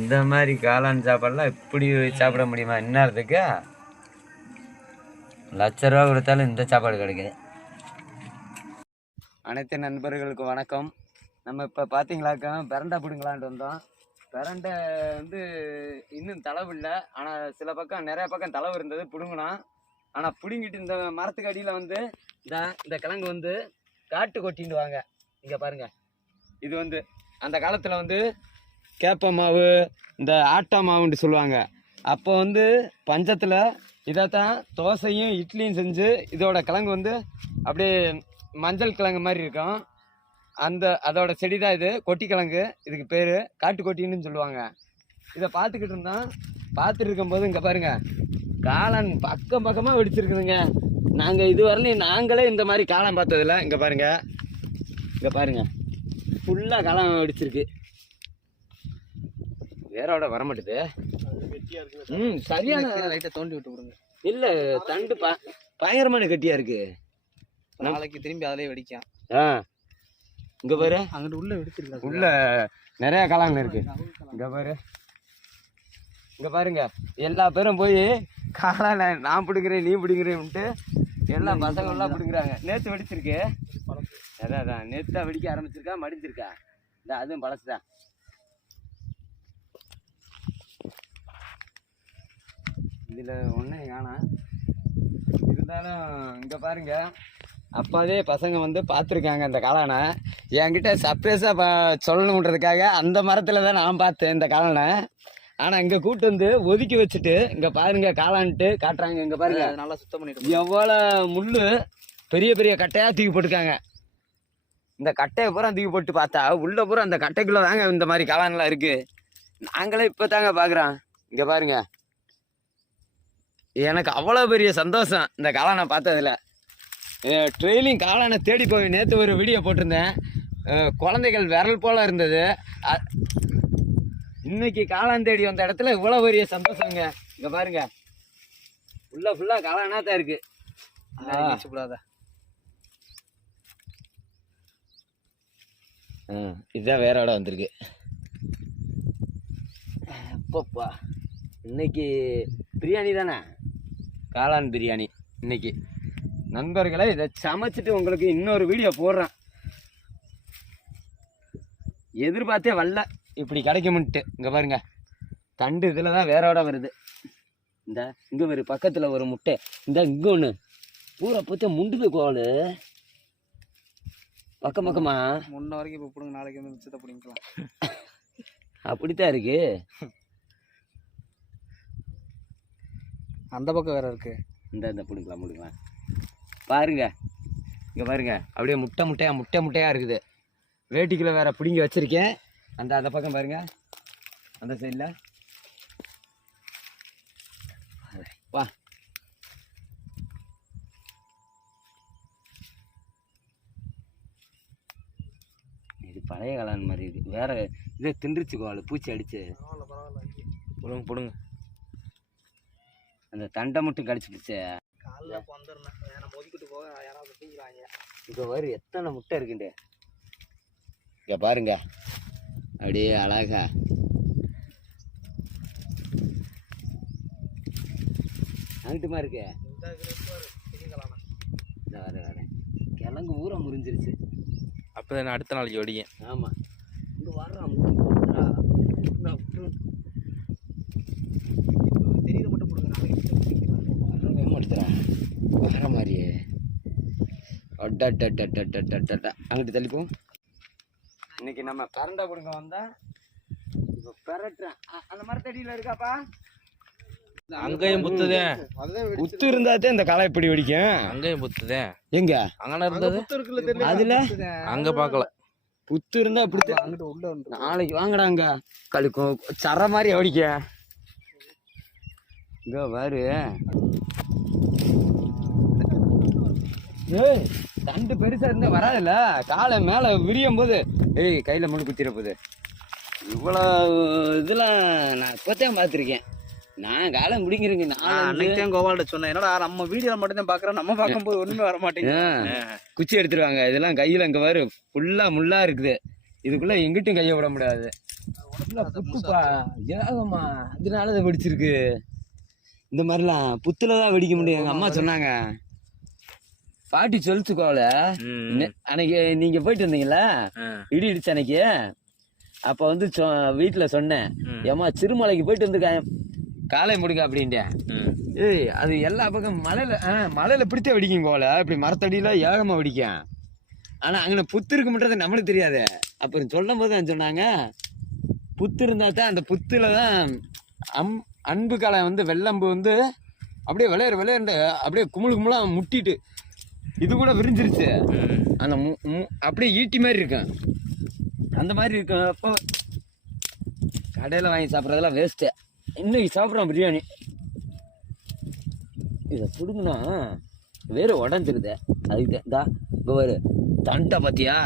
இந்த மாதிரி காளான் சாப்பாடுலாம் இப்படி சாப்பிட முடியுமா? இந்நேரத்துக்கு ₹1,00,000 கொடுத்தாலும் இந்த சாப்பாடு கிடைக்குது. அனைத்து நண்பர்களுக்கு வணக்கம். நம்ம இப்போ பார்த்தீங்களாக்கா பிரண்டை பிடுங்கலான்ட்டு வந்தோம். பிரண்டை இன்னும் தளவு இல்லை, ஆனால் சில பக்கம் நிறைய பக்கம் தளவு இருந்தது, பிடுங்கணும். ஆனால் பிடுங்கிட்டு இந்த மரத்துக்கு அடியில் இந்த கிழங்கு காட்டு கொட்டின்னு வாங்க. இங்கே பாருங்கள், இது அந்த காலத்தில் கேப்ப மாவு, இந்த ஆட்டா மாவுன்ட்டு சொல்லுவாங்க. அப்போ பஞ்சத்தில் இதைத்தான் தோசையும் இட்லியும் செஞ்சு, இதோட கிழங்கு அப்படியே மஞ்சள் கிழங்கு மாதிரி இருக்கும். அதோட செடி தான் இது, கொட்டி கிழங்கு. இதுக்கு பேர் காட்டு கொட்டின்னு சொல்லுவாங்க. இதை பார்த்துட்டு இருக்கும்போது இங்கே பாருங்கள், காளான் பக்கம் பக்கமாக வெடிச்சிருக்குதுங்க. நாங்கள் இதுவரையிலும் நாங்களே இந்த மாதிரி காளான் பார்த்ததில்ல. இங்கே பாருங்கள், ஃபுல்லாக காளான் வெடிச்சிருக்கு. வேறோட வர மாட்டுது. சரியான லைட்டை தோண்டி விட்டு விடுங்க. இல்லை, தண்டு பயங்கரமான கட்டியாக இருக்கு. நாளைக்கு திரும்பி அதிலே வெடிக்கும். இங்கே பாரு, அங்கிட்டு உள்ள வெடிச்சிருக்கு. உள்ள நிறைய காளான் இருக்கு. இங்கே பாருங்க, எல்லா பேரும் போய் காளான் நான் பிடிக்கிறேன் நீ பிடிக்கிறேன்ட்டு எல்லா பசங்கள்லாம் பிடிக்கிறாங்க. நேற்று வெடிச்சிருக்கு. அதான் நேற்று தான் வெடிக்க ஆரம்பிச்சிருக்கா, மடிஞ்சிருக்கா. இந்த அதுவும் பழசுதான். இதில் ஒன்றும் காணாம். இருந்தாலும் இங்கே பாருங்க, அப்பாவே பசங்க பார்த்துருக்காங்க இந்த காளானை. என்கிட்ட சர்ப்ரைஸாக சொல்லணுன்றதுக்காக அந்த மரத்தில் தான் நான் பார்த்தேன் இந்த காளானை. ஆனால் இங்கே கூட்டு ஒதுக்கி வச்சுட்டு இங்கே பாருங்க காளான்ட்டு காட்டுறாங்க. இங்கே பாருங்க, நல்லா சுத்தம் பண்ணிட்டு எவ்வளோ முள் பெரிய பெரிய கட்டையாக தூக்கி போட்டுருக்காங்க. இந்த கட்டையை பூரா தூக்கி போட்டு பார்த்தா உள்ள பூரா அந்த கட்டைக்குள்ளே தாங்க இந்த மாதிரி காளான்லாம் இருக்குது. நாங்களே இப்போ தாங்க பார்க்குறோம். இங்கே பாருங்க, எனக்கு அவ்வளோ பெரிய சந்தோஷம் இந்த காளானை பார்த்ததில். ட்ரெயிலிங் காளானை தேடி போய் நேற்று ஒரு வீடியோ போட்டிருந்தேன். குழந்தைகள் விரல் போல் இருந்தது. இன்னைக்கு காளான் தேடி வந்த இடத்துல இவ்வளோ பெரிய சந்தோஷங்க. இங்கே பாருங்க, ஃபுல்லாக காளானாக தான் இருக்கு. கூடாதா? இதுதான் வேற இடம் வந்திருக்கு. அப்பப்பா, இன்னைக்கு பிரியாணி தானே, காளான் பிரியாணி இன்னைக்கு. நண்பர்களே, இதை சமைச்சிட்டு உங்களுக்கு இன்னொரு வீடியோ போடுறேன். எதிர்பார்த்தே வரல இப்படி கிடைக்கும்ன்ட்டு. இங்கே பாருங்க, தண்டு இதில் தான் வேற இடம் வருது. இங்கே ஒரு பக்கத்தில் ஒரு முட்டை, இங்கே ஒன்று பூரா பற்றி முண்டுது கோல் பக்கமா முன்ன வரைக்கும். இப்போ பிடுங்க, நாளைக்கு மிச்சத்தை பிடிக்கலாம். அப்படித்தான் இருக்கு. அந்த பக்கம் வேற இருக்கு. இந்த பிடிக்கலாம் பாருங்க. இங்கே பாருங்க, அப்படியே முட்டையாக இருக்குது. வேட்டிக்குள்ள வேற பிடிங்கி வச்சிருக்கேன். அந்த பக்கம் பாருங்க, அந்த சைடில் வா. இது பழைய காளான் மாதிரி இது. வேற இதே தின்றுச்சுக்கோள், பூச்சி அடிச்சு. பிடுங்க அந்த தண்டை மட்டும் கடிச்சு பிடிச்ச. இங்கே வரு எத்தனை முட்டை இருக்குண்டு. இங்கே பாருங்க, அப்படியே அழகா அங்கிட்டுமா இருக்கு. வரேன், கிழங்கு ஊற முறிஞ்சிருச்சு. அப்போ நான் அடுத்த நாளைக்கு ஒடிங்க. ஆமாம், இங்கே வர்றான் தெரியல மட்டும் போடுங்க. வர மாதிரியே அங்கிட்டு தள்ளிப்போம். இன்னைக்கு நம்ம பிரண்டை பிடுங்க வந்தால் இப்போ பெரட்டுறேன். அந்த மரத்தடியில் இருக்காப்பா, அங்கேயும் புத்துதே. புத்து இருந்தாதே இந்த களை இப்படி வெடிக்கும். அங்கேயும் புத்துதே. எங்க அங்கே இருந்தது அதுல அங்கே பார்க்கல. புத்து இருந்தா இப்படி அங்கிட்டு உள்ள. நாளைக்கு வாங்கடாங்க, கழுக்கும் சர மாதிரி வெடிக்க. இங்க பாரு, தண்டு பெருசா இருந்தா வராதுல்ல. காலை மேல விரியும் போது கையில முழு குத்திர போகுது. இவ்வளவு இதெல்லாம் நான் இப்போத்தான் பார்த்துருக்கேன். நான் காலம் முடிங்கிறேங்க. நான் கோபால்கிட்ட சொன்னேன், என்னடா நம்ம வீடியோ மட்டும் தான் பாக்குறோம், நம்ம பார்க்கும்போது ஒண்ணுமே வர மாட்டேங்குது. குச்சி எடுத்துருவாங்க. இதெல்லாம் கையில இங்க பாரு ஃபுல்லா முள்ளா இருக்குது. இதுக்குள்ள எங்கிட்டும் கையை விட முடியாது. புத்துப்பா ஏகமா அதனால அதை வெடிச்சிருக்கு. இந்த மாதிரிலாம் புத்துல தான் வெடிக்க முடியும். எங்க அம்மா சொன்னாங்க, பாட்டி சொல்லிச்சுக்கோல. அன்னைக்கு நீங்க போயிட்டு வந்தீங்களா இடி இடிச்சு அன்னைக்கு, அப்ப வந்து வீட்டுல சொன்னேன், ஏமா சிறுமலைக்கு போயிட்டு வந்துருக்கேன் காலை முடுங்க அப்படின்ட்டேன். ஏய் அது எல்லா பக்கம் மலையில பிடித்த வெடிக்கும் போல, இப்படி மரத்தடியில ஏகமா வெடிக்கும். ஆனா அங்கே புத்து இருக்க மட்டும் நம்மளுக்கு தெரியாது. அப்புறம் சொல்லும் போது சொன்னாங்க, புத்து இருந்தா தான் அந்த புத்துல தான் அன்பு காலை வந்து வெள்ளம்பு வந்து அப்படியே விளையாண்டு அப்படியே குமுளா முட்டிட்டு இது கூட விரிஞ்சிருச்சு. அந்த அப்படியே ஈட்டி மாதிரி இருக்கும். அந்த மாதிரி இருக்கும். அப்போ கடையில் வாங்கி சாப்பிட்றதெல்லாம் வேஸ்ட்டு. இன்னைக்கு சாப்பிட்றோம் பிரியாணி. இதை பிடுங்கண்ணா வேறு உடஞ்சிருது. அதுக்கு தான் இப்போ ஒரு தண்டை பார்த்தியா